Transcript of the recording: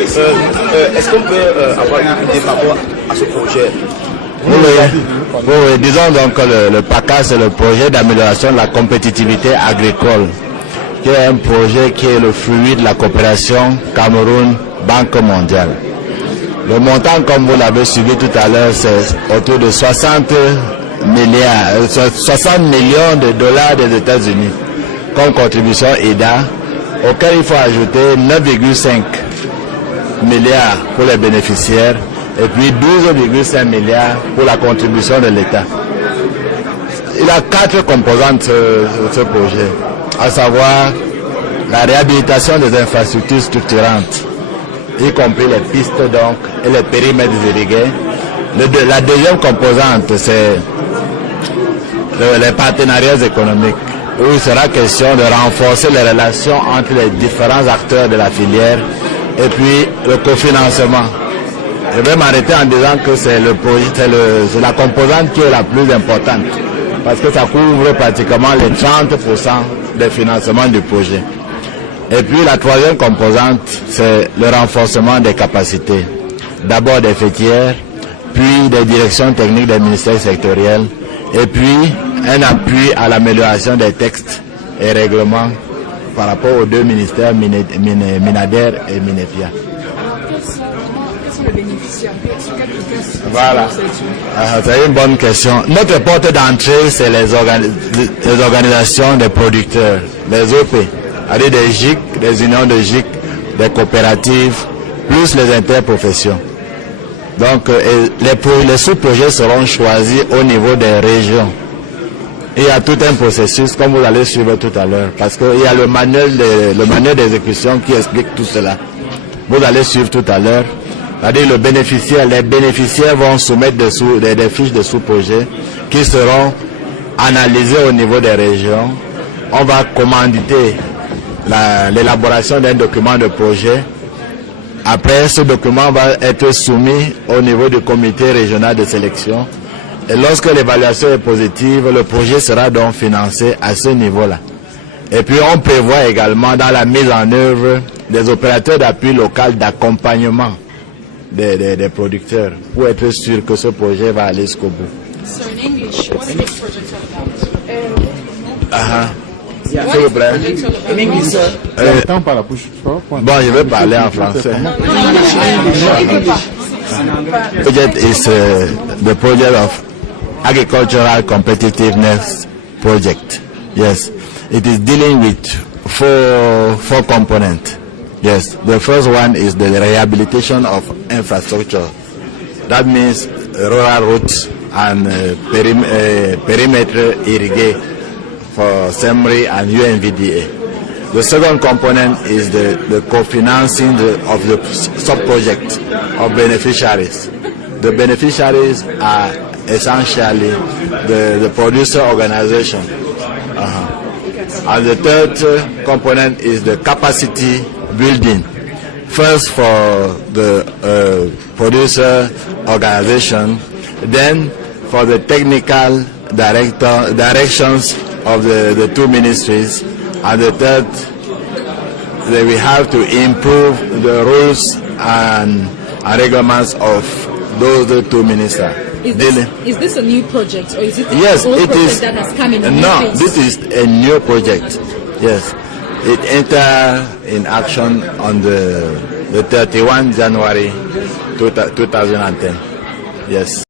Est-ce qu'on peut avoir une idée par rapport à ce projet? Oui, disons donc que le PACA, c'est le projet d'amélioration de la compétitivité agricole, qui est un projet qui est le fruit de la coopération Cameroun-Banque mondiale. Le montant, comme vous l'avez suivi tout à l'heure, c'est autour de 60 millions de dollars des États-Unis comme contribution EDA, auquel il faut ajouter 9,5 milliards pour les bénéficiaires et puis 12,5 milliards pour la contribution de l'État. Il a 4 composantes ce projet, à savoir la réhabilitation des infrastructures structurantes, y compris les pistes donc et les périmètres irrigués. La deuxième composante, c'est les partenariats économiques, où il sera question de renforcer les relations entre les différents acteurs de la filière et puis le cofinancement. Je vais m'arrêter en disant que c'est la composante qui est la plus importante, parce que ça couvre pratiquement les 30% des financements du projet. Et puis la troisième composante, c'est le renforcement des capacités. D'abord des fêtières, puis des directions techniques des ministères sectoriels, et puis un appui à l'amélioration des textes et règlements par rapport aux 2 ministères, Minader et Minefia. Voilà, c'est une bonne question. Notre porte d'entrée, c'est les organisations des producteurs, les OP, c'est-à-dire des GIC, des unions de GIC, des coopératives, plus les interprofessions. Donc, les sous-projets seront choisis au niveau des régions. Il y a tout un processus, comme vous allez suivre tout à l'heure, parce qu'il y a le manuel d'exécution qui explique tout cela. Vous allez suivre tout à l'heure. C'est-à-dire les bénéficiaires vont soumettre des fiches de sous-projets qui seront analysées au niveau des régions. On va commanditer l'élaboration d'un document de projet. Après, ce document va être soumis au niveau du comité régional de sélection. Et lorsque l'évaluation est positive, le projet sera donc financé à ce niveau-là. Et puis, on prévoit également dans la mise en œuvre des opérateurs d'appui local d'accompagnement des producteurs pour être sûr que ce projet va aller jusqu'au bout. So in English, what is this project all about? S'il vous plaît. Bon, je vais parler en français. The project is the project of agricultural competitiveness project. Yes, it is dealing with four components. Yes, the first one is the rehabilitation of infrastructure. That means rural routes and perimeter irrigate for SEMRI and UNVDA. The second component is the co-financing of the sub-project of beneficiaries. The beneficiaries are essentially the producer organization. And the third component is the capacity building. First for the producer organization, then for the technical directions of the 2 ministries, and the third, that we have to improve the rules and regulations of those 2 ministers. Is this a new project, or is it yes, an old it project is, that has come in? No, this is a new project. Yes, it entered in action on the 31 January 2010. Yes.